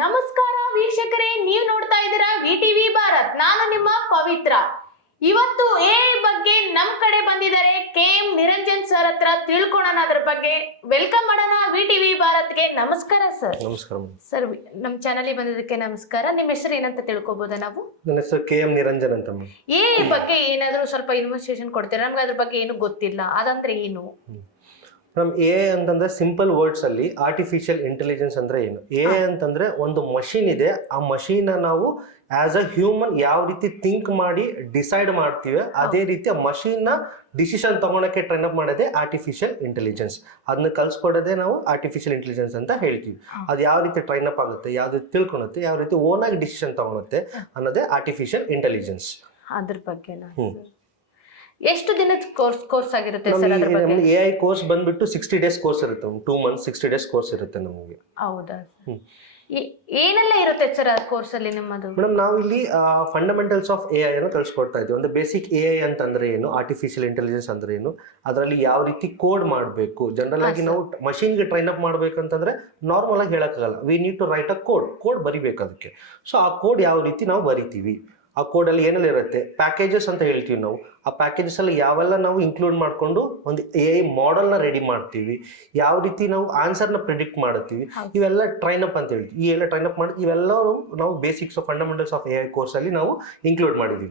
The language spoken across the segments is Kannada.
ನಮಸ್ಕಾರ ವೀಕ್ಷಕರೇ, ನೀವು ನೋಡ್ತಾ ಇದ್ದೀರಾ ವಿಟಿವಿ ಭಾರತ್. ನಾನು ನಿಮ್ಮ ಪವಿತ್ರ. ಇವತ್ತು ಎಐ ಬಗ್ಗೆ ನಮ್ ಕಡೆ ಬಂದಿದ್ದಾರೆ KM ನಿರಂಜನ್ ಸರ್ ಹತ್ರ ತಿಳ್ಕೊಳ್ಳೋಣ ಅದ್ರ ಬಗ್ಗೆ. ವೆಲ್ಕಮ್ ಮಾಡೋಣ ವಿಟಿವಿ ಭಾರತ್ಗೆ. ನಮಸ್ಕಾರ ಸರ್. ನಮಸ್ಕಾರ ಸರ್, ನಮ್ಮ ಚಾನಲ್ ಬಂದಿದ್ದಕ್ಕೆ ನಮಸ್ಕಾರ. ನಿಮ್ಮ ಹೆಸರು ಏನಂತ ತಿಳ್ಕೊಬೋದಾ ನಾವು? ನನ್ನ ಹೆಸರು KM ನಿರಂಜನ್ ಅಂತ. ಎಐ ಬಗ್ಗೆ ಏನಾದರೂ ಸ್ವಲ್ಪ ಇನ್ಫಾರ್ಮೇಷನ್ ಕೊಡ್ತೀರಾ? ನಮ್ಗೆ ಅದ್ರ ಬಗ್ಗೆ ಏನು ಗೊತ್ತಿಲ್ಲ, ಅದಂದ್ರೆ ಏನು? ಮೇಡಮ್, ಎ ಅಂತಂದ್ರೆ ಸಿಂಪಲ್ ವರ್ಡ್ಸ್ ಅಲ್ಲಿ ಆರ್ಟಿಫಿಷಿಯಲ್ ಇಂಟೆಲಿಜೆನ್ಸ್ ಅಂದ್ರೆ ಏನು? ಎ ಅಂತಂದ್ರೆ ಒಂದು ಮಷೀನ್ ಇದೆ. ಆ ಮಷೀನ್ ನಾವು ಆಸ್ ಅ ಹ್ಯೂಮನ್ ಯಾವ ರೀತಿ ಥಿಂಕ್ ಮಾಡಿ ಡಿಸೈಡ್ ಮಾಡ್ತೀವಿ, ಅದೇ ರೀತಿ ಆ ಮಷೀನ್ ನ ಡಿಸಿಷನ್ ತಗೊಳಕ್ಕೆ ಟ್ರೈನ್ ಅಪ್ ಮಾಡೋದೇ ಆರ್ಟಿಫಿಷಿಯಲ್ ಇಂಟೆಲಿಜೆನ್ಸ್. ಅದನ್ನ ಕಲ್ಸ್ಕೊಡೋದೇ ನಾವು ಆರ್ಟಿಫಿಷಿಯಲ್ ಇಂಟೆಲಿಜೆನ್ಸ್ ಅಂತ ಹೇಳ್ತೀವಿ. ಅದು ಯಾವ ರೀತಿ ಟ್ರೈನ್ ಅಪ್ ಆಗುತ್ತೆ, ಯಾವ ರೀತಿ ತಿಳ್ಕೊಳುತ್ತೆ, ಯಾವ ರೀತಿ ಓನ್ ಆಗಿ ಡಿಸಿಷನ್ ತಗೊಳುತ್ತೆ ಅನ್ನೋದೇ ಆರ್ಟಿಫಿಷಿಯಲ್ ಇಂಟೆಲಿಜೆನ್ಸ್. ಅದ್ರ ಬಗ್ಗೆ ಎಷ್ಟು ದಿನದ ಕೋರ್ಸ್ ಆಗಿರುತ್ತೆ ಸರ್? ಅದ್ರ ಬಗ್ಗೆ ಎಐ ಕೋರ್ಸ್ ಬಂದ್ಬಿಟ್ಟು 60 days ಕೋರ್ಸ್ ಇರುತ್ತೆ. 2 months 60 days ಕೋರ್ಸ್ ಇರುತ್ತೆ ನಮಗೆ. ಹೌದಾ? ಏನೆಲ್ಲ ಇರುತ್ತೆ ಸರ್ ಆ ಕೋರ್ಸ್ ಅಲ್ಲಿ ನಿಮ್ಮದು? ಮೇಡಮ್, ನಾವು ಇಲ್ಲಿ ಫಂಡಮೆಂಟಲ್ಸ್ ಆಫ್ ಎಐ ಅನ್ನು ಕಲಿಸ್ಕೊಡ್ತಾ ಇದ್ದೀವಿ. ಒಂದು ಬೇಸಿಕ್ ಎಐ ಅಂತಂದ್ರೆ ಏನು, ಆರ್ಟಿಫಿಷಿಯಲ್ ಇಂಟೆಲಿಜೆನ್ಸ್ ಅಂದ್ರೆ ಏನು, ಅದರಲ್ಲಿ ಯಾವ ರೀತಿ ಕೋಡ್ ಮಾಡಬೇಕು. ಜನರಲ್ ಆಗಿ ನಾವು ಮಷೀನ್ಗೆ ಟ್ರೈನ್ ಅಪ್ ಮಾಡ್ಬೇಕಂತಂದ್ರೆ ನಾರ್ಮಲ್ ಆಗಿ ಹೇಳಕ್ಕಾಗಲ್ಲ. We need to write a code ಬರಿಬೇಕು ಅದಕ್ಕೆ. ಸೊ ಆ ಕೋಡ್ ಯಾವ ರೀತಿ ನಾವು ಬರಿತೀವಿ, ಆ ಕೋಡಲ್ಲಿ ಏನೆಲ್ಲ ಇರುತ್ತೆ, ಪ್ಯಾಕೇಜಸ್ ಅಂತ ಹೇಳ್ತೀವಿ ನಾವು. ಆ ಪ್ಯಾಕೇಜಸ್ ಅಲ್ಲಿ ಯಾವೆಲ್ಲ ನಾವು ಇನ್ಕ್ಲೂಡ್ ಮಾಡಿಕೊಂಡು ಒಂದು ಎಐ ಮಾಡೆಲ್ನ ರೆಡಿ ಮಾಡ್ತೀವಿ, ಯಾವ ರೀತಿ ನಾವು ಆನ್ಸರ್ನ ಪ್ರಿಡಿಕ್ಟ್ ಮಾಡುತ್ತೀವಿ, ಇವೆಲ್ಲ ಟ್ರೈನ್ ಅಪ್ ಅಂತ ಹೇಳ್ತೀವಿ. ಈ ಎಲ್ಲ ಟ್ರೈನ್ ಅಪ್ ಮಾಡಿ ಇವೆಲ್ಲ ನಾವು basics of fundamentals of AI course ಅಲ್ಲಿ ನಾವು ಇನ್ಕ್ಲೂಡ್ ಮಾಡಿದ್ದೀವಿ.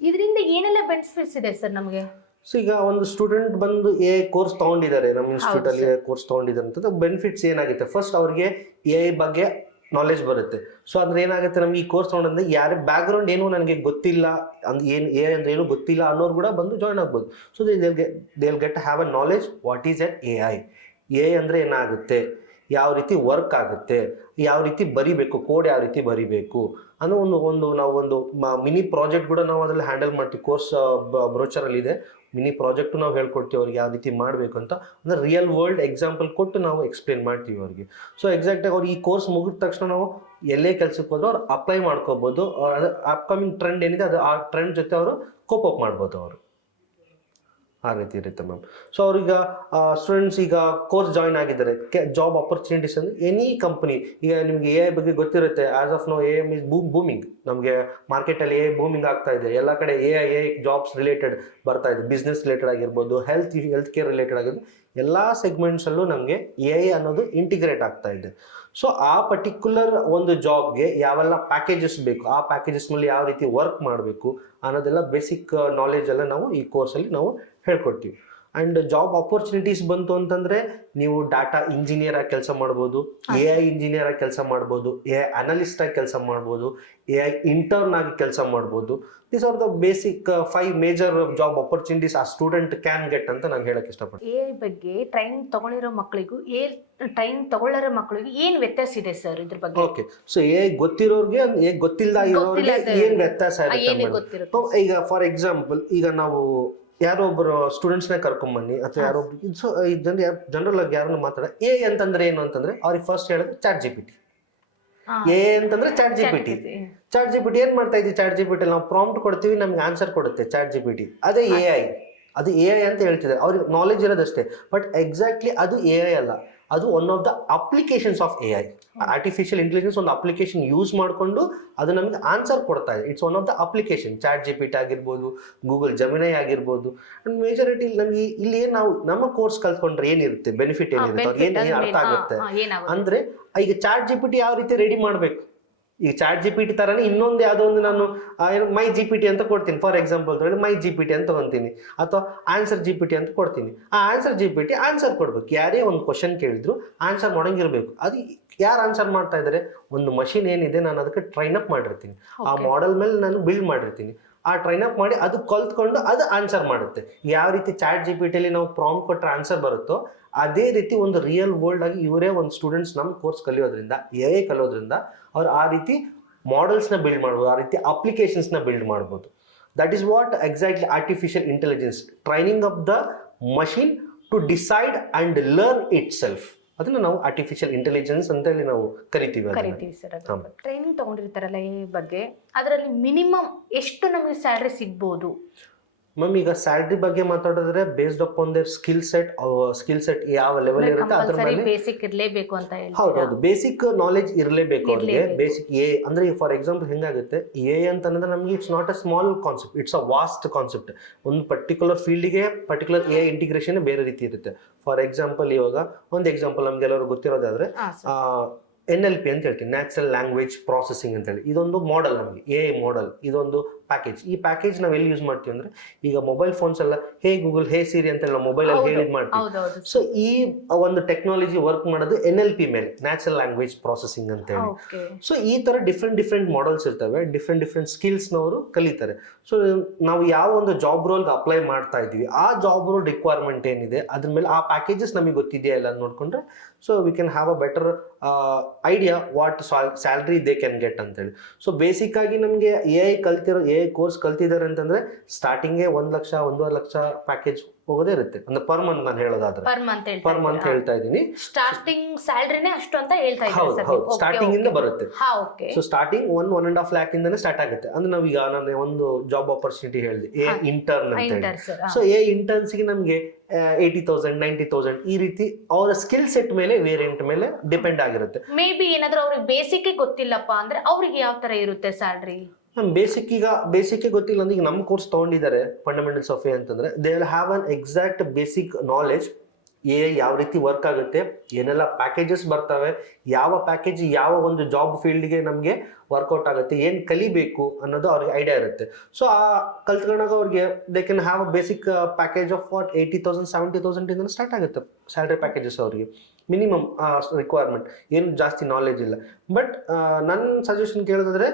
ಇದರಿಂದ ಏನೆಲ್ಲ ಬೆನಿಫಿಟ್ಸ್ ಇದೆ ಸರ್ ನಮಗೆ? ಸೊ ಈಗ ಒಂದು ಸ್ಟೂಡೆಂಟ್ ಬಂದು ಎಐ ಕೋರ್ಸ್ ತಗೊಂಡಿದ್ದಾರೆ, ನಮ್ಮ ಇನ್ಸ್ಟಿಟ್ಯೂಟ್ ಅಲ್ಲಿ ಕೋರ್ಸ್ ತಗೊಂಡಿದ್ದಾರೆ ಅಂತಂದ್ರೆ ಬೆನಿಫಿಟ್ಸ್ ಏನಾಗುತ್ತೆ? ಫಸ್ಟ್ ಅವ್ರಿಗೆ ಎಐ ಬಗ್ಗೆ ನಾಲೆಜ್ ಬರುತ್ತೆ. ಸೊ ಅಂದ್ರೆ ಏನಾಗುತ್ತೆ, ನಮ್ಗೆ ಈ ಕೋರ್ಸ್ ತೊಗೊಂಡ್ರೆ ಯಾರೇ ಬ್ಯಾಕ್ ಗ್ರೌಂಡ್ ಏನು ನನಗೆ ಗೊತ್ತಿಲ್ಲ, ಅಂದ್ರೆ ಏನು ಎ ಅಂದ್ರೆ ಏನು ಗೊತ್ತಿಲ್ಲ ಅನ್ನೋರು ಕೂಡ ಬಂದು ಜಾಯ್ನ್ ಆಗ್ಬೋದು. So they get have a knowledge what is N A ಅಂದ್ರೆ ಏನಾಗುತ್ತೆ, ಯಾವ ರೀತಿ ವರ್ಕ್ ಆಗುತ್ತೆ, ಯಾವ ರೀತಿ ಬರಿಬೇಕು, ಕೋಡ್ ಯಾವ ರೀತಿ ಬರಿಬೇಕು ಅನ್ನೋ ನಾವು ಒಂದು ಮಿನಿ ಪ್ರಾಜೆಕ್ಟ್ ಕೂಡ ನಾವು ಅದ್ರಲ್ಲಿ ಹ್ಯಾಂಡಲ್ ಮಾಡ್ತೀವಿ. ಕೋರ್ಸ್ ಬ್ರೋಚರಲ್ಲಿ ಇದೆ, ಮಿನಿ ಪ್ರಾಜೆಕ್ಟ್ ನಾವು ಹೇಳ್ಕೊಡ್ತೀವಿ ಅವ್ರಿಗೆ ಯಾವ ರೀತಿ ಮಾಡಬೇಕು ಅಂತ. ಅಂದ್ರೆ ರಿಯಲ್ ವರ್ಲ್ಡ್ ಎಕ್ಸಾಂಪಲ್ ಕೊಟ್ಟು ನಾವು ಎಕ್ಸ್ಪ್ಲೇನ್ ಮಾಡ್ತೀವಿ ಅವ್ರಿಗೆ. ಸೊ ಎಕ್ಸಾಕ್ಟಾಗಿ ಅವ್ರು ಈ ಕೋರ್ಸ್ ಮುಗಿದ ತಕ್ಷಣ ನಾವು ಎಲ್ಲೇ ಕೆಲ್ಸಕ್ಕೆ ಹೋದ್ರು ಅವ್ರು ಅಪ್ಲೈ ಮಾಡ್ಕೋಬಹುದು. ಅಪ್ಕಮಿಂಗ್ ಟ್ರೆಂಡ್ ಏನಿದೆ ಅದು ಆ ಟ್ರೆಂಡ್ ಜೊತೆ ಅವರು ಕೋಪ್ ಅಪ್ ಮಾಡ್ಬೋದು ಅವರು. ಆ ರೀತಿ ಇರುತ್ತೆ ಮ್ಯಾಮ್. ಸೊ ಅವ್ರೀಗ ಸ್ಟೂಡೆಂಟ್ಸ್ ಈಗ ಕೋರ್ಸ್ ಜಾಯ್ನ್ ಆಗಿದ್ದಾರೆ, ಜಾಬ್ ಆಪರ್ಚುನಿಟೀಸ್ ಅಂದ್ರೆ ಎನಿ ಕಂಪನಿ. ಈಗ ನಿಮಗೆ ಎಐ ಬಗ್ಗೆ ಗೊತ್ತಿರುತ್ತೆ, as of now AI is booming. ನಮಗೆ ಮಾರ್ಕೆಟಲ್ಲಿ ಎಐ ಬೂಮಿಂಗ್ ಆಗ್ತಾ ಇದೆ. ಎಲ್ಲ ಕಡೆ ಎಐ ಜಾಬ್ಸ್ ರಿಲೇಟೆಡ್ ಬರ್ತಾ ಇದೆ. ಬಿಸ್ನೆಸ್ ರಿಲೇಟೆಡ್ ಆಗಿರ್ಬೋದು, ಹೆಲ್ತ್ ಕೇರ್ ರಿಲೇಟೆಡ್ ಆಗಿರ್ಬೋದು, ಎಲ್ಲ ಸೆಗ್ಮೆಂಟ್ಸಲ್ಲೂ ನಮಗೆ ಎಐ ಅನ್ನೋದು ಇಂಟಿಗ್ರೇಟ್ ಆಗ್ತಾ ಇದೆ. ಸೊ ಆ ಪರ್ಟಿಕ್ಯುಲರ್ ಒಂದು ಜಾಬ್ಗೆ ಯಾವೆಲ್ಲ ಪ್ಯಾಕೇಜಸ್ ಬೇಕು, ಆ ಪ್ಯಾಕೇಜಸ್ ಮೇಲೆ ಯಾವ ರೀತಿ ವರ್ಕ್ ಮಾಡಬೇಕು ಅನ್ನೋದೆಲ್ಲ ಬೇಸಿಕ್ ನಾಲೆಜ್ ಎಲ್ಲ ನಾವು ಈ ಕೋರ್ಸಲ್ಲಿ ನಾವು ಹೇಳ್ಕೊಡ್ತೀವಿ. ಆ್ಯಂಡ್ ಜಾಬ್ ಆಪರ್ಚುನಿಟೀಸ್ ಬಂತು ಅಂತಂದರೆ ನೀವು ಡಾಟಾ ಇಂಜಿನಿಯರ್ ಆಗಿ ಕೆಲಸ ಮಾಡ್ಬೋದು, ಎಐ ಇಂಜಿನಿಯರ್ ಆಗಿ ಕೆಲಸ ಮಾಡ್ಬೋದು, ಎಐ ಅನಲಿಸ್ಟ್ ಆಗಿ ಕೆಲಸ ಮಾಡ್ಬೋದು, ಎಐ ಇಂಟರ್ನ್ ಆಗಿ ಕೆಲಸ ಮಾಡ್ಬೋದು. These are the basic 5 major job opportunities ಆ ಸ್ಟೂಡೆಂಟ್ ಕ್ಯಾನ್ ಗೆಟ್ ಅಂತ ನಾನು ಹೇಳಕ್ಕೆ ಇಷ್ಟಪಡ್ತೀನಿ. ಎಐ ಬಗ್ಗೆ ಟ್ರೈನಿಂಗ್ ತಗೊಂಡಿರೋ ಮಕ್ಕಳಿಗೂ ಟ್ರೈನಿಂಗ್ ತಗೊಳ್ಳೋ ಮಕ್ಕಳಿಗೂ ಏನು ವ್ಯತ್ಯಾಸ ಇದೆ ಸರ್ ಇದ್ರ ಬಗ್ಗೆ? ಓಕೆ, ಸೊ ಎಐ ಗೊತ್ತಿರೋರಿಗೆ ಗೊತ್ತಿಲ್ಲದ ಇರೋರಿಗೆ ಏನು ವ್ಯತ್ಯಾಸ ಇರುತ್ತೆ? ಈಗ ಫಾರ್ ಎಕ್ಸಾಂಪಲ್, ಈಗ ನಾವು ಯಾರೋ ಒಬ್ಬರು ಸ್ಟೂಡೆಂಟ್ಸ್ನ ಕರ್ಕೊಂಬನ್ನಿ ಅಥವಾ ಯಾರೊಬ್ರು ಜನರಲ್ ಆಗಿ ಯಾರನ್ನ ಮಾತಾಡ ಎ ಅಂತಂದ್ರೆ ಏನು ಅಂತಂದ್ರೆ ಅವ್ರಿಗೆ ಫಸ್ಟ್ ಹೇಳೋದು ChatGPT. ಎ ಅಂತಂದ್ರೆ ChatGPT ಏನ್ ಮಾಡ್ತಾ ಇದ್ದೀವಿ? ChatGPT ನಾವು ಪ್ರಾಂಪ್ಟ್ ಕೊಡ್ತೀವಿ, ನಮ್ಗೆ ಆನ್ಸರ್ ಕೊಡುತ್ತೆ ChatGPT. ಅದೇ ಎಐ, ಅದು ಎಐ ಅಂತ ಹೇಳ್ತಿದ್ದಾರೆ. ಅವ್ರಿಗೆ ನಾಲೆಜ್ ಇರೋದಷ್ಟೇ, ಬಟ್ ಎಕ್ಸಾಕ್ಟ್ಲಿ ಅದು ಎಐ ಅಲ್ಲ. ಅದು one of the applications of AI. Artificial intelligence ಒಂದು ಅಪ್ಲಿಕೇಶನ್ ಯೂಸ್ ಮಾಡಿಕೊಂಡು ಅದು ನಮಗೆ ಆನ್ಸರ್ ಕೊಡ್ತಾ ಇದೆ. It's one of the application. ChatGPT ಆಗಿರ್ಬೋದು, ಗೂಗಲ್ ಜೆಮಿನೈ ಆಗಿರ್ಬೋದು. ಅಂಡ್ ಮೇಜಾರಿಟಿ ನಮಗೆ ಇಲ್ಲಿ ಏನು ನಾವು ನಮ್ಮ ಕೋರ್ಸ್ ಕಲ್ತ್ಕೊಂಡ್ರೆ ಏನಿರುತ್ತೆ ಬೆನಿಫಿಟ್ ಏನಿರುತ್ತೆ, ಅವ್ರಿಗೆ ಏನು ಅರ್ಥ ಆಗುತ್ತೆ ಅಂದ್ರೆ, ಈಗ ChatGPT ಯಾವ ರೀತಿ ರೆಡಿ ಮಾಡಬೇಕು. ಈಗ ChatGPT ತರನೇ ಇನ್ನೊಂದು ಯಾವುದೋ ಒಂದು ನಾನು ಮೈ GPT ಅಂತ ಕೊಡ್ತೀನಿ. ಫಾರ್ ಎಕ್ಸಾಂಪಲ್ ಮೈ GPT ಅಂತ ತಗೊಂತೀನಿ, ಅಥವಾ ಆನ್ಸರ್ GPT ಅಂತ ಕೊಡ್ತೀನಿ. ಆ ಆನ್ಸರ್ GPT ಆನ್ಸರ್ ಕೊಡ್ಬೇಕು. ಯಾರೇ ಒಂದು ಕ್ವಶನ್ ಕೇಳಿದ್ರು ಆನ್ಸರ್ ಮಾಡೋಂಗಿರ್ಬೇಕು. ಅದು ಯಾರು ಆನ್ಸರ್ ಮಾಡ್ತಾ ಇದ್ದಾರೆ? ಒಂದು ಮಷಿನ್ ಏನಿದೆ, ನಾನು ಅದಕ್ಕೆ ಟ್ರೈನ್ ಅಪ್ ಮಾಡಿರ್ತೀನಿ. ಆ ಮಾಡೆಲ್ ಮೇಲೆ ನಾನು ಬಿಲ್ಡ್ ಮಾಡಿರ್ತೀನಿ. ಆ ಟ್ರೈನ್ ಅಪ್ ಮಾಡಿ ಅದು ಕಲ್ತ್ಕೊಂಡು ಅದು ಆನ್ಸರ್ ಮಾಡುತ್ತೆ. ಯಾವ ರೀತಿ ChatGPTಯಲ್ಲಿ ನಾವು ಪ್ರಾಂಪ್ಟ್ ಕೊಟ್ಟರೆ ಆನ್ಸರ್ ಬರುತ್ತೋ, ಅದೇ ರೀತಿ ಒಂದು ರಿಯಲ್ ವರ್ಲ್ಡ್ ಆಗಿ ಇವರೇ ಒಂದು ಸ್ಟೂಡೆಂಟ್ಸ್ ನಮ್ಮ ಕೋರ್ಸ್ ಕಲಿಯೋದ್ರಿಂದ, ಎಐ ಕಲಿಯೋದ್ರಿಂದ ಅವ್ರು ಆ ರೀತಿ ಮಾಡೆಲ್ಸ್ನ ಬಿಲ್ಡ್ ಮಾಡ್ಬೋದು, ಆ ರೀತಿ ಅಪ್ಲಿಕೇಶನ್ಸ್ನ ಬಿಲ್ಡ್ ಮಾಡ್ಬೋದು. That is what exactly artificial intelligence, training of the machine to decide and learn itself. ಅದನ್ನ ನಾವು ಆರ್ಟಿಫಿಷಿಯಲ್ ಇಂಟೆಲಿಜೆನ್ಸ್ ಅಂತ ಹೇಳಿ ನಾವು ಕರಿತೀವಿ ಸರ್. ಟ್ರೈನಿಂಗ್ ತಗೊಂಡಿರ್ತಾರಲ್ಲ ಈ ಬಗ್ಗೆ, ಅದರಲ್ಲಿ ಮಿನಿಮಮ್ ಎಷ್ಟು ನಮಗೆ ಸ್ಯಾಲರಿ ಸಿಗ್ಬೋದು? ಮ್ಯಾಮ್ ಈಗ ಸ್ಯಾಲ್ರಿ ಬಗ್ಗೆ ಮಾತಾಡಿದ್ರೆ based upon there skill set ಯಾವ ಲೆವೆಲ್ ಇರುತ್ತೆ ಅದ್ರ ಮೇಲೆ ಬೇಸಿಕ್ ಇರ್ಲೇಬೇಕು ಅಂತ ಹೇಳಿ. ಹೌದೌದು, ಬೇಸಿಕ್ ನಾಲೆಜ್ ಇರಲೇಬೇಕು ಅವ್ರಿಗೆ. ಬೇಸಿಕ್ ಅಂದ್ರೆ ಫಾರ್ ಎಕ್ಸಾಂಪಲ್ ಹೆಂಗಾಗುತ್ತೆ, ಅಂತಂದ್ರೆ ನಮಗೆ it's not a small concept, it's a vast concept. ಒಂದು ಪರ್ಟಿಕ್ಯುಲರ್ ಫೀಲ್ಡ್ಗೆ ಪರ್ಟಿಕ್ಯುಲರ್ ಇಂಟಿಗ್ರೇಷನ್ ಬೇರೆ ರೀತಿ ಇರುತ್ತೆ. ಫಾರ್ ಎಕ್ಸಾಂಪಲ್ ಇವಾಗ ಒಂದು ಎಕ್ಸಾಂಪಲ್ ನಮ್ಗೆಲ್ಲರೂ ಗೊತ್ತಿರೋದಾದ್ರೆ NLP ಅಂತ ಹೇಳ್ತೀನಿ, ನ್ಯಾಚುರಲ್ ಲ್ಯಾಂಗ್ವೇಜ್ ಪ್ರಾಸೆಸಿಂಗ್ ಅಂತ ಹೇಳಿ. ಇದೊಂದು ಮಾಡೆಲ್, ನಮಗೆ AI ಮಾಡೆಲ್, ಇದೊಂದು ಪ್ಯಾಕೇಜ್. ಈ ಪ್ಯಾಕೇಜ್ ನಾವು ಎಲ್ಲಿ ಯೂಸ್ ಮಾಡ್ತೀವಿ ಅಂದ್ರೆ, ಈಗ ಮೊಬೈಲ್ ಫೋನ್ಸ್ ಎಲ್ಲ ಹೇ ಗೂಗಲ್, ಹೇ ಸಿರಿ ಅಂತ ನಾವು ಮೊಬೈಲ್ ಅಲ್ಲಿ ಹೇಳಿದ್ ಮಾಡ್ತೀವಿ. ಸೊ ಈ ಒಂದು ಟೆಕ್ನಾಲಜಿ ವರ್ಕ್ ಮಾಡೋದು NLP ಮೇಲೆ, ನ್ಯಾಚುರಲ್ ಲ್ಯಾಂಗ್ವೇಜ್ ಪ್ರಾಸೆಸಿಂಗ್ ಅಂತ ಹೇಳಿ. ಸೊ ಈ ತರ ಡಿಫ್ರೆಂಟ್ ಮಾಡೆಲ್ಸ್ ಇರ್ತವೆ, ಡಿಫ್ರೆಂಟ್ ಸ್ಕಿಲ್ಸ್ ನವರು ಕಲಿತಾರೆ. ಸೊ ನಾವು ಯಾವ ಒಂದು ಜಾಬ್ ರೋಲ್ಗೆ ಅಪ್ಲೈ ಮಾಡ್ತಾ ಇದೀವಿ, ಆ ಜಾಬ್ ರೋಲ್ ರಿಕ್ವೈರ್ಮೆಂಟ್ ಏನಿದೆ ಅದ್ರ ಮೇಲೆ ಆ ಪ್ಯಾಕೇಜಸ್ ನಮಗೆ ಗೊತ್ತಿದೆಯಾ ಇಲ್ಲ ನೋಡ್ಕೊಂಡ್ರೆ, so we can have a better idea what salary they can get ಅಂತೇಳಿ. ಸೊ ಬೇಸಿಕ್ ಆಗಿ ನಮಗೆ AI ಕೋರ್ಸ್ ಕಲ್ತಿದ್ದಾರೆ ಅಂತಂದ್ರೆ ಸ್ಟಾರ್ಟಿಂಗ್ಗೆ 1 ಲಕ್ಷ 1.5 ಲಕ್ಷ ಪ್ಯಾಕೇಜ್ ಹೋಗೋದೇ ಇರುತ್ತೆ. ಅಂದ್ರೆ ಪರ್ ಮಂತ್ ನಾನು ಹೇಳೋದಾದ್ರೆ ಪರ್ ಮಂತ್ ಹೇಳ್ತಾ ಇದ್ದೀನಿ. ಸ್ಟಾರ್ಟಿಂಗ್ ಸ್ಯಾಲರಿನೇ ಅಷ್ಟು ಅಂತ ಹೇಳ್ತಾ ಇದ್ದೀನಿ. ಹೌದು, ಸ್ಟಾರ್ಟಿಂಗ್ ಇಂದ ಬರುತ್ತೆ. ಸೊ ಸ್ಟಾರ್ಟಿಂಗ್ 1.5 lakh ಇಂದಾನೆ ಸ್ಟಾರ್ಟ್ ಆಗುತ್ತೆ. ಅಂದ್ರೆ ನಾವೀಗ ನಾನು ಒಂದು ಜಾಬ್ ಆಪರ್ಚುನಿಟಿ ಹೇಳಿದೆ, ಇಂಟರ್ನ್ ಅಂತ ಹೇಳಿ. ಸೊ ಇಂಟರ್ನ್ಸ್ ಗೆ ನಮ್ಗೆ 80,000 90,000 ಈ ರೀತಿ ಅವರ ಸ್ಕಿಲ್ ಸೆಟ್ ಮೇಲೆ, ವೇರಿಯಂಟ್ ಮೇಲೆ ಡಿಪೆಂಡ್ ಆಗಿರುತ್ತೆ. ಮೇ ಬಿ ಏನಾದ್ರೂ ಅವ್ರಿಗೆ ಬೇಸಿಕ್ ಗೊತ್ತಿಲ್ಲಪ್ಪ ಅಂದ್ರೆ ಅವ್ರಿಗೆ ಯಾವ ತರ ಇರುತ್ತೆ ಸ್ಯಾಲರಿ? ಬೇಸಿಕ್ ಗೊತ್ತಿಲ್ಲ ಅಂದ್ರೆ, ಈಗ ನಮ್ಮ ಕೋರ್ಸ್ ತಗೊಂಡಿದ್ದಾರೆ ಫಂಡಮೆಂಟಲ್ಸ್ ಆಫ್ AI ಅಂತಂದ್ರೆ, they will have an exact basic knowledge. AI ಯಾವ ರೀತಿ ವರ್ಕ್ ಆಗುತ್ತೆ, ಏನೆಲ್ಲ ಪ್ಯಾಕೇಜಸ್ ಬರ್ತವೆ, ಯಾವ ಪ್ಯಾಕೇಜ್ ಯಾವ ಒಂದು ಜಾಬ್ ಫೀಲ್ಡ್ಗೆ ನಮಗೆ ವರ್ಕೌಟ್ ಆಗುತ್ತೆ, ಏನ್ ಕಲಿಬೇಕು ಅನ್ನೋದು ಅವ್ರಿಗೆ ಐಡಿಯಾ ಇರುತ್ತೆ. ಸೊ ಆ ಕಲ್ತ್ಕೊಂಡಾಗ ಅವ್ರಿಗೆ they can have a basic package of 80,000 70,000 ಇಂದ ಸ್ಟಾರ್ಟ್ ಆಗುತ್ತೆ ಸ್ಯಾಲರಿ ಪ್ಯಾಕೇಜಸ್ ಅವರಿಗೆ. ಮಿನಿಮಮ್ ರಿಕ್ವೈರ್ಮೆಂಟ್, ಏನು ಜಾಸ್ತಿ ನಾಲೆಜ್ ಇಲ್ಲ. ಬಟ್ ನನ್ನ suggestion ಕೇಳೋದಾದ್ರೆ,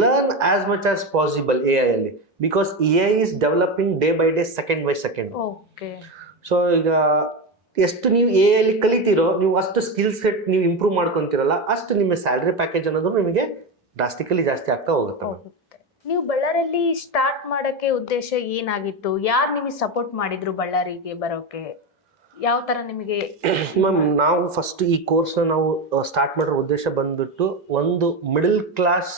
learn as much as possible AI ಅಲ್ಲಿ, because AI is developing day by day, second by second. So ಈಗ ಎಷ್ಟು ನೀವು AI ಅಲ್ಲಿ ಕಲಿತೀರೋ, ನೀವು ಅಷ್ಟು ಸ್ಕಿಲ್ ಸೆಟ್ ನೀವು ಇಂಪ್ರೂವ್ ಮಾಡ್ಕೊಂತೀರಲ್ಲ, ಅಷ್ಟು ನಿಮ್ಮ ಸ್ಯಾಲರಿ ಪ್ಯಾಕೇಜ್ ಅನ್ನೋದು ನಿಮಗೆ ಡ್ರಾಸ್ಟಿಕಲಿ ಜಾಸ್ತಿ ಆಗ್ತಾ ಹೋಗುತ್ತೆ. ನೀವು ಬಳ್ಳಾರಿಯಲ್ಲಿ ಸ್ಟಾರ್ಟ್ ಮಾಡಕ್ಕೆ ಉದ್ದೇಶ ಏನಾಗಿತ್ತು? ಯಾರು ನಿಮಗೆ ಸಪೋರ್ಟ್ ಮಾಡಿದ್ರು ಬಳ್ಳಾರಿಗೆ ಬರೋಕೆ? ಯಾವ ತರ ನಿಮಗೆ? ಮ್ಯಾಮ್, ನಾವು ಫಸ್ಟ್ ಈ ಕೋರ್ಸ್ನ ನಾವು ಸ್ಟಾರ್ಟ್ ಮಾಡಿರೋ ಉದ್ದೇಶ ಬಂದ್ಬಿಟ್ಟು, ಒಂದು ಮಿಡಲ್ ಕ್ಲಾಸ್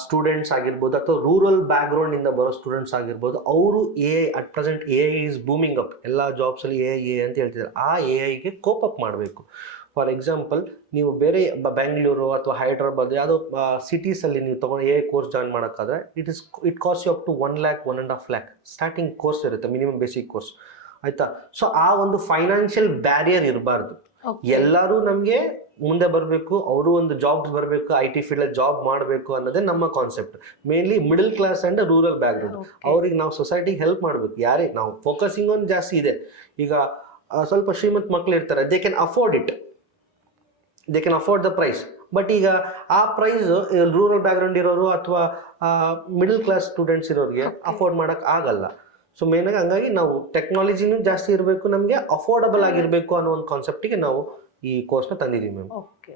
ಸ್ಟೂಡೆಂಟ್ಸ್ ಆಗಿರ್ಬೋದು ಅಥವಾ ರೂರಲ್ ಬ್ಯಾಕ್ ಗ್ರೌಂಡ್ ಇಂದ ಬರೋ ಸ್ಟೂಡೆಂಟ್ಸ್ ಆಗಿರ್ಬೋದು, ಅವರು AI at present AI is booming up, ಎಲ್ಲ ಜಾಬ್ಸ್ ಅಲ್ಲಿ AI ಅಂತ ಹೇಳ್ತಿದ್ದಾರೆ. ಆ AIಗೆ ಕೋಪ್ ಅಪ್ ಮಾಡಬೇಕು. ಫಾರ್ ಎಕ್ಸಾಂಪಲ್, ನೀವು ಬೇರೆ ಬೆಂಗಳೂರು ಅಥವಾ ಹೈದ್ರಾಬಾದ್ ಯಾವುದೋ ಸಿಟೀಸ್ ಅಲ್ಲಿ ನೀವು ತಗೊಂಡು AI ಕೋರ್ಸ್ ಜಾಯ್ನ್ ಮಾಡೋಕ್ಕಾದ್ರೆ, it cost you up to 1 lakh 1.5 lakh starting course ಇರುತ್ತೆ, ಮಿನಿಮಮ್ ಬೇಸಿಕ್ ಕೋರ್ಸ್, ಆಯ್ತಾ. ಸೊ ಆ ಒಂದು ಫೈನಾನ್ಷಿಯಲ್ ಬ್ಯಾರಿಯರ್ ಇರಬಾರ್ದು. ಎಲ್ಲರೂ ನಮಗೆ ಮುಂದೆ ಬರಬೇಕು, ಅವರು ಒಂದು ಜಾಬ್ ಬರಬೇಕು, IT ಫೀಲ್ಡ್ ಅಲ್ಲಿ ಜಾಬ್ ಮಾಡಬೇಕು ಅನ್ನೋದೇ ನಮ್ಮ concept. Mainly middle class and rural background ಅವ್ರಿಗೆ ನಾವು ಸೊಸೈಟಿಗೆ ಹೆಲ್ಪ್ ಮಾಡಬೇಕು. ಯಾರೇ ನಾವು ಫೋಕಸಿಂಗ್ ಒಂದು ಜಾಸ್ತಿ ಇದೆ. ಈಗ ಸ್ವಲ್ಪ ಶ್ರೀಮಂತ ಮಕ್ಳು ಇರ್ತಾರೆ, they can afford it, they can afford the price. But ಈಗ ಆ ಪ್ರೈಸ್ ರೂರಲ್ ಬ್ಯಾಕ್ಗ್ರೌಂಡ್ ಇರೋರು ಅಥವಾ ಮಿಡಲ್ ಕ್ಲಾಸ್ ಸ್ಟೂಡೆಂಟ್ಸ್ ಇರೋರಿಗೆ ಅಫೋರ್ಡ್ ಮಾಡಕ್ ಆಗಲ್ಲ. ಸೊ ಮೇನ್ ಆಗಿ ಹಂಗಾಗಿ ನಾವು ಟೆಕ್ನಾಲಜಿನೂ ಜಾಸ್ತಿ ಇರಬೇಕು, ನಮಗೆ ಅಫೋರ್ಡಬಲ್ ಆಗಿರ್ಬೇಕು ಅನ್ನೋ ಒಂದು ಕಾನ್ಸೆಪ್ಟಿಗೆ ನಾವು ಈ ಕೋರ್ಸ್ನ ತಂದಿದ್ದೀವಿ ಮ್ಯಾಮ್. ಓಕೆ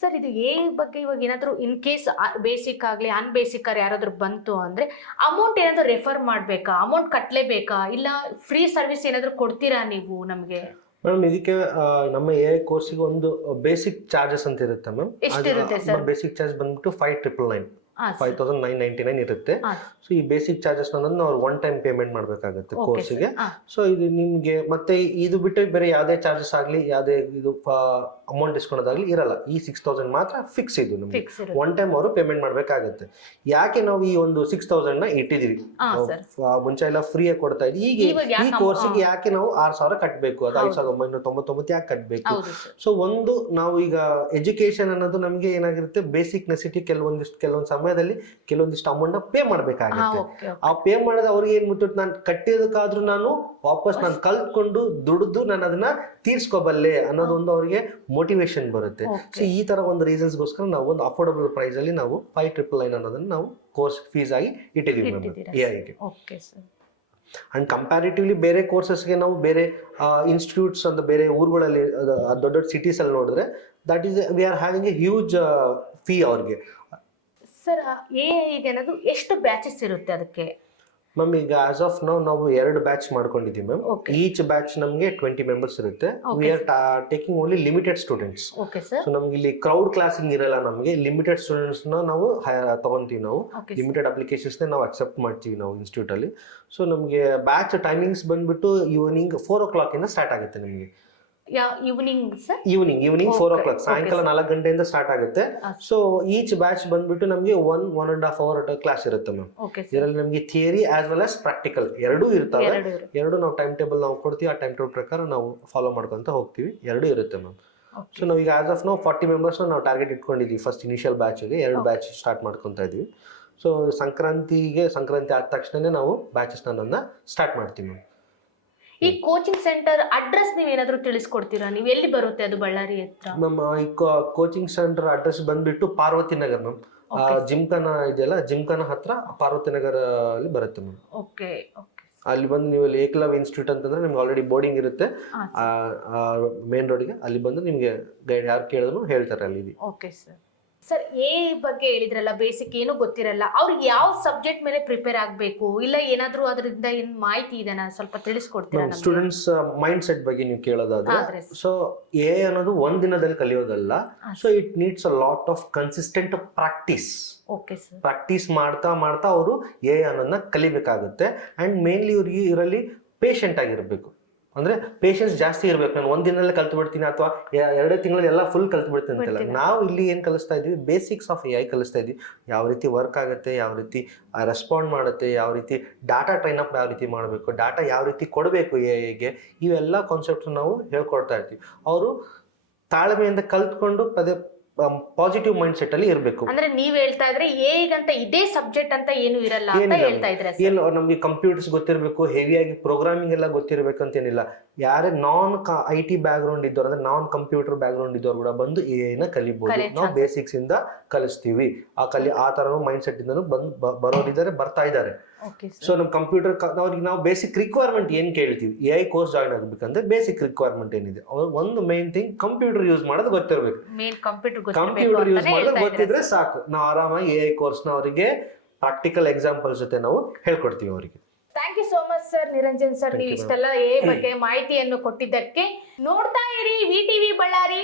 ಸರ್, ಇದು AI ಬಗ್ಗೆ ಇವಾಗ ಏನಾದರೂ ಇನ್ ಕೇಸ್ ಬೇಸಿಕ್ ಆಗಲಿ ಅನ್ಬೇಸಿಕ್ ಆಗಿ ಯಾರಾದ್ರೂ ಬಂತು ಅಂದ್ರೆ ಅಮೌಂಟ್ ಏನಾದರೂ ರೆಫರ್ ಮಾಡಬೇಕಾ, ಅಮೌಂಟ್ ಕಟ್ಟಲೇಬೇಕಾ, ಇಲ್ಲ ಫ್ರೀ ಸರ್ವಿಸ್ ಏನಾದರೂ ಕೊಡ್ತೀರಾ ನೀವು ನಮಗೆ? ಮ್ಯಾಮ್, ಇದಕ್ಕೆ ನಮ್ಮ AI ಕೋರ್ಸಿಗೆ ಒಂದು ಬೇಸಿಕ್ ಚಾರ್ಜಸ್ ಅಂತ ಇರುತ್ತೆ ಮ್ಯಾಮ್. ಬೇಸಿಕ್ ಚಾರ್ಜ್ ಬಂದ್ಬಿಟ್ಟು 5,999 5,999 ಇರುತ್ತೆ. ಸೊ ಈ ಬೇಸಿಕ್ ಚಾರ್ಜಸ್ ಅನ್ನೋದು ನಾವು 1 time ಪೇಮೆಂಟ್ ಮಾಡಬೇಕಾಗುತ್ತೆ ಕೋರ್ಸಿಗೆ. ಸೊ ಇದು ನಿಮ್ಗೆ ಮತ್ತೆ ಇದು ಬಿಟ್ಟು ಬೇರೆ ಯಾವುದೇ ಚಾರ್ಜಸ್ ಆಗಲಿ, ಯಾವುದೇ ಇದು ಅಮೌಂಟ್ ಇಸ್ಕೊಳೋದಾಗ್ಲಿ ಇರಲ್ಲ. ಈ 6,000 ಮಾತ್ರ ಫಿಕ್ಸ್. ಇದು ನಮ್ಗೆ 1 time ಅವರು ಪೇಮೆಂಟ್ ಮಾಡಬೇಕಾಗುತ್ತೆ. ಯಾಕೆ ನಾವು ಈ ಒಂದು 6,000 ನ ಇಟ್ಟಿದೀವಿ, ಮುಂಚೆ ಎಲ್ಲ ಫ್ರೀ ಆಗಿ ಕೊಡ್ತಾ ಇದ್ವಿ. ಈಗ ಈ ಕೋರ್ಸಿಗೆ ಯಾಕೆ ನಾವು 6,000 ಕಟ್ಟಬೇಕು, ಅದು 5,999 ಯಾಕೆ ಕಟ್ಟಬೇಕು? ಸೊ ಒಂದು ನಾವು ಈಗ ಎಜುಕೇಶನ್ ಅನ್ನೋದು ನಮ್ಗೆ ಏನಾಗಿರುತ್ತೆ, ಬೇಸಿಕ್ ನೆಸಿಟಿ. ಕೆಲವೊಂದು ಸಮಯದಲ್ಲಿ ಕೆಲವೊಂದಿಷ್ಟು ಅಮೌಂಟ್ ಪೇ ಮಾಡ್ಬೇಕಾಗುತ್ತೆ. ಆ ಪೇ ಮಾಡಿದ ಅವ್ರಿಗೆ ಏನ್ ಮುಟ್ಟಿಟ್ಟು, ನಾನು ಕಟ್ಟಿದಕ್ಕಾದ್ರೂ ನಾನು ವಾಪಸ್ ನಾನು ಕಲ್ತ್ಕೊಂಡು ದುಡಿದು ನಾನು ಅದನ್ನ ತೀರ್ಸ್ಕೋಬಲ್ಲೆ ಅನ್ನೋದೊಂದು ಅವ್ರಿಗೆ ಮೋಟಿವೇಶನ್ ಬರುತ್ತೆ. ಸೊ ಈ ತರ ಒಂದು ರೀಸನ್ಸ್ಗೋಸ್ಕರ ನಾವು ಒಂದು ಅಫೋರ್ಡಬಲ್ ಪ್ರೈಸ್ ಅಲ್ಲಿ ನಾವು 5,999 ಅನ್ನೋದನ್ನ ನಾವು ಕೋರ್ಸ್ ಫೀಸ್ ಆಗಿ ಇಟ್ಟಿದ್ದೀವಿ AIಗೆ. ಅಂಡ್ ಕಂಪ್ಯಾರಿಟಿವ್ಲಿ ಬೇರೆ ಕೋರ್ಸಸ್ಗೆ ನಾವು ಬೇರೆ ಇನ್ಸ್ಟಿಟ್ಯೂಟ್ಸ್ ಅಂತ ಬೇರೆ ಊರುಗಳಲ್ಲಿ ದೊಡ್ಡ ಸಿಟೀಸ್ ಅಲ್ಲಿ ನೋಡಿದ್ರೆ, that is we are having A huge fee ಅವ್ರಿಗೆ. ಸರ್, AIಗೆ ಅನ್ನೋದು ಎಷ್ಟು ಬ್ಯಾಚಸ್ ಇರುತ್ತೆ ಅದಕ್ಕೆ? ಮ್ಯಾಮ್ ಈಗ ಆಸ್ ಆಫ್ ನಾವು 2 ಬ್ಯಾಚ್ ಮಾಡ್ಕೊಂಡಿದ್ದೀವಿ ಮ್ಯಾಮ್. Okay. ಈಚ್ ಬ್ಯಾಚ್ ನಮಗೆ 20 ಮೆಂಬರ್ಸ್ ಇರುತ್ತೆ. We are taking only limited students. Okay sir. So ನಮ್ಗೆ ಇಲ್ಲಿ ಕ್ರೌಡ್ ಕ್ಲಾಸಿಂಗ್ ಇರಲ್ಲ, ನಮಗೆ ಲಿಮಿಟೆಡ್ ಸ್ಟೂಡೆಂಟ್ಸ್ ನಾವು ತಗೊಂತೀವಿ. ನಾವು ಓಕೆ ಲಿಮಿಟೆಡ್ ಅಪ್ಲಿಕೇಶನ್ಸ್ ನಾವು ಅಕ್ಸೆಪ್ಟ್ ಮಾಡ್ತೀವಿ ನಾವು ಇನ್ಸ್ಟಿಟ್ಯೂಟ್ ಅಲ್ಲಿ. ಸೊ ನಮಗೆ ಬ್ಯಾಚ್ ಟೈಮಿಂಗ್ಸ್ ಬಂದ್ಬಿಟ್ಟು ಈವ್ನಿಂಗ್ 4 o'clock ಇಂದ ಸ್ಟಾರ್ಟ್ ಆಗುತ್ತೆ. ನಿಮಗೆ evening sir. Evening 4 o'clock, Okay, ಸಾಯಂಕಾಲ sir. 4 ಗಂಟೆಯಿಂದ ಸ್ಟಾರ್ಟ್ ಆಗುತ್ತೆ. Ah. ಸೊ ಈಚ್ ಬ್ಯಾಚ್ ಬಂದ್ಬಿಟ್ಟು ನಮಗೆ 1.5 hour ಕ್ಲಾಸ್ ಇರುತ್ತೆ ಮ್ಯಾಮ್. Okay sir. ಇದರಲ್ಲಿ ನಮಗೆ theory as well as practical ಎರಡೂ ಇರ್ತವೆ. ಎರಡು ನಾವು ಟೈಮ್ ಟೇಬಲ್ ನಾವು ಕೊಡ್ತೀವಿ, ಆ ಟೈಮ್ ಟೇಬಲ್ ಪ್ರಕಾರ ನಾವು ಫಾಲೋ ಮಾಡ್ಕೊಂತ ಹೋಗ್ತೀವಿ. ಎರಡೂ ಇರುತ್ತೆ ಮ್ಯಾಮ್. ಸೊ ನಾವು ಈಗ ಆಸ್ ಆಫ್ ನಾವು 40 ಮೆಂಬರ್ಸ್ ನಾವು ಟಾರ್ಗೆಟ್ ಇಟ್ಕೊಂಡಿದ್ದೀವಿ. ಫಸ್ಟ್ ಇನಿಷಿಯಲ್ ಬ್ಯಾಚ್ಗೆ 2 ಬ್ಯಾಚ್ ಸ್ಟಾರ್ಟ್ ಮಾಡ್ಕೊತಾ ಇದೀವಿ. ಸೊ ಸಂಕ್ರಾಂತಿ ಆದ ತಕ್ಷಣನೇ ನಾವು ಬ್ಯಾಚಸ್ನ ಸ್ಟಾರ್ಟ್ ಮಾಡ್ತೀವಿ ಮ್ಯಾಮ್. ಈ ಕೋಚಿಂಗ್ ಸೆಂಟರ್ ಅಡ್ರೆಸ್ ನೀವೇನಾದ್ರೂ ತಿಳಿಸ್ಕೊಡ್ತೀರಾ? ನೀವು ಎಲ್ಲಿ ಬರುತ್ತೆ ಅದು? ಬಳ್ಳಾರಿ ಹತ್ರ ಮ್ಯಾಮ್ ಈ ಕೋಚಿಂಗ್ ಸೆಂಟರ್ ಅಡ್ರೆಸ್ ಬಂದ್ಬಿಟ್ಟು ಪಾರ್ವತಿ ನಗರ್ ಮ್ಯಾಮ್. ಜಿಮ್ಖಾನ ಇದೆಯಲ್ಲ, ಜಿಮ್ಖಾನ ಹತ್ರ ಪಾರ್ವತಿ ನಗರ ಅಲ್ಲಿ ಬರುತ್ತೆ ಮ್ಯಾಮ್. ಓಕೆ. ಅಲ್ಲಿ ಬಂದು ನೀವು ಏಕಲವ್ಯ ಇನ್ಸ್ಟಿಟ್ಯೂಟ್ ಅಂತಂದ್ರೆ ನಿಮ್ಗೆ ಆಲ್ರೆಡಿ ಬೋರ್ಡಿಂಗ್ ಇರುತ್ತೆ ಮೇನ್ ರೋಡ್ಗೆ. ಅಲ್ಲಿ ಬಂದು ನಿಮಗೆ ಗೈಡ್ ಯಾರು ಕೇಳಿದ್ರು ಹೇಳ್ತಾರೆ ಅಲ್ಲಿ. Okay sir. ಸರ್, ಎ ಬಗ್ಗೆ ಹೇಳಿದ್ರಲ್ಲ, ಬೇಸಿಕ್ ಏನು ಗೊತ್ತಿರಲ್ಲ, ಅವ್ರಿಗೆ ಯಾವ ಸಬ್ಜೆಕ್ಟ್ ಮೇಲೆ ಪ್ರಿಪೇರ್ ಆಗಬೇಕು, ಇಲ್ಲ ಏನಾದ್ರೂ ಅದರಿಂದ ಏನ್ ಮಾಹಿತಿ ಇದೆನಾ ಸ್ವಲ್ಪ ತಿಳಿಸ್ಕೊಡ್ತೀರಾ? ಸ್ಟೂಡೆಂಟ್ಸ್ ಮೈಂಡ್ ಸೆಟ್ ಬಗ್ಗೆ ನೀವು ಕೇಳೋದಾದ್ರೆ, ಸೊ ಎ ಅನ್ನೋದು ಒಂದ್ ದಿನದಲ್ಲಿ ಕಲಿಯೋದಲ್ಲ. So it needs a lot of consistent practice. Okay sir. Practice ಮಾಡ್ತಾ ಮಾಡ್ತಾ ಅವರು ಎ ಅನ್ನೋದನ್ನ ಕಲಿಬೇಕಾಗುತ್ತೆ. ಅಂಡ್ ಮೇನ್ಲಿ ಇವ್ರಿಗೆ ಇದರಲ್ಲಿ ಪೇಷಂಟ್ ಆಗಿರ್ಬೇಕು. ಅಂದ್ರೆ ಪೇಷನ್ಸ್ ಜಾಸ್ತಿ ಇರ್ಬೇಕು. ನಾನು ಒಂದ್ ದಿನದಲ್ಲೇ ಕಲ್ತು ಬಿಡ್ತೀನಿ ಅಥವಾ 2 ತಿಂಗಳಲ್ಲಿ ಎಲ್ಲ ಫುಲ್ ಕಲ್ತು ಬಿಡ್ತೀನಿ ಅಂತೆಲ್ಲ. ನಾವು ಇಲ್ಲಿ ಏನ್ ಕಲಿಸ್ತಾ ಇದೀವಿ, ಬೇಸಿಕ್ಸ್ ಆಫ್ ಎ ಕಲಿಸ್ತಾ ಇದೀವಿ. ಯಾವ ರೀತಿ ವರ್ಕ್ ಆಗುತ್ತೆ, ಯಾವ ರೀತಿ ರೆಸ್ಪಾಂಡ್ ಮಾಡುತ್ತೆ, ಯಾವ ರೀತಿ ಡಾಟಾ ಟ್ರೈನ್ ಅಪ್ ಯಾವ ರೀತಿ ಮಾಡಬೇಕು, ಡಾಟಾ ಯಾವ ರೀತಿ ಕೊಡಬೇಕು ಎಗೆ, ಇವೆಲ್ಲ ಕಾನ್ಸೆಪ್ಟ್ ನಾವು ಹೇಳ್ಕೊಡ್ತಾ ಇರ್ತೀವಿ. ಅವರು ತಾಳ್ಮೆಯಿಂದ ಕಲ್ತ್ಕೊಂಡು ಪಾಸಿಟಿವ್ ಮೈಂಡ್ ಸೆಟ್ ಅಲ್ಲಿ ಇರಬೇಕು. ಅಂದ್ರೆ ನೀವ್ ಹೇಳ್ತಾ ಇದ್ರೆ ಈಗಂತ ಇದೇ ಸಬ್ಜೆಕ್ಟ್ ಅಂತ ಏನು ಇರಲ್ಲ ಅಂತ ಹೇಳ್ತಾ ಇದ್ರೆ? ಏನು ನಮ್ಗೆ ಕಂಪ್ಯೂಟರ್ಸ್ ಗೊತ್ತಿರಬೇಕು, ಹೆವಿಯಾಗಿ ಪ್ರೋಗ್ರಾಮಿಂಗ್ ಎಲ್ಲ ಗೊತ್ತಿರಬೇಕು ಅಂತ ಏನಿಲ್ಲ. ಯಾರೇ ನಾನ್ IT ಬ್ಯಾಕ್ ಗ್ರೌಂಡ್ ಇದ್ದವ್ರು, ಅಂದ್ರೆ ನಾನ್ ಕಂಪ್ಯೂಟರ್ ಬ್ಯಾಕ್ ಗ್ರೌಂಡ್ ಇದ್ದವ್ರು ಕೂಡ ಬಂದು ಎನ ಕಲಿಬಹುದು. ನಾವು ಬೇಸಿಕ್ಸ್ ಇಂದ ಕಲಿಸ್ತೀವಿ. ಆ ತರನು ಮೈಂಡ್ ಸೆಟ್ ಇಂದನು ಬರೋರಿದ್ದಾರೆ, ಬರ್ತಾ ಇದ್ದಾರೆ. ಸೊ ನಮ್ ಕಂಪ್ಯೂಟರ್ ಅವ್ರಿಗೆ ನಾವು ಬೇಸಿಕ್ ರಿಕ್ವೈರ್ಮೆಂಟ್ ಏನ್ ಕೇಳ್ತೀವಿ, AI ಕೋರ್ಸ್ ಜಾಯ್ನ್ ಆಗ್ಬೇಕಂದ್ರೆ ಬೇಸಿಕ್ ರಿಕ್ವೈರ್ಮೆಂಟ್ ಏನಿದೆ, ಒಂದು ಮೇನ್ ಥಿಂಗ್ ಕಂಪ್ಯೂಟರ್ ಯೂಸ್ ಮಾಡೋದು ಗೊತ್ತಿರಬೇಕು. ಕಂಪ್ಯೂಟರ್ ಯೂಸ್ ಮಾಡೋದು ಗೊತ್ತಿದ್ರೆ ಸಾಕು. ನಾವು ಆರಾಮಾಗಿ AI ಕೋರ್ಸ್ ನ ಅವರಿಗೆ ಪ್ರಾಕ್ಟಿಕಲ್ ಎಕ್ಸಾಂಪಲ್ ಜೊತೆ ನಾವು ಹೇಳ್ಕೊಡ್ತೀವಿ ಅವರಿಗೆ. Thank you so much sir, Niranjan sir, ನೀವು ಇಷ್ಟೆಲ್ಲ ಎ ಬಗ್ಗೆ ಮಾಹಿತಿಯನ್ನು ಕೊಟ್ಟಿದ್ದಕ್ಕೆ. ನೋಡ್ತಾ ಇರಿ VTV ಬಳ್ಳಾರಿ.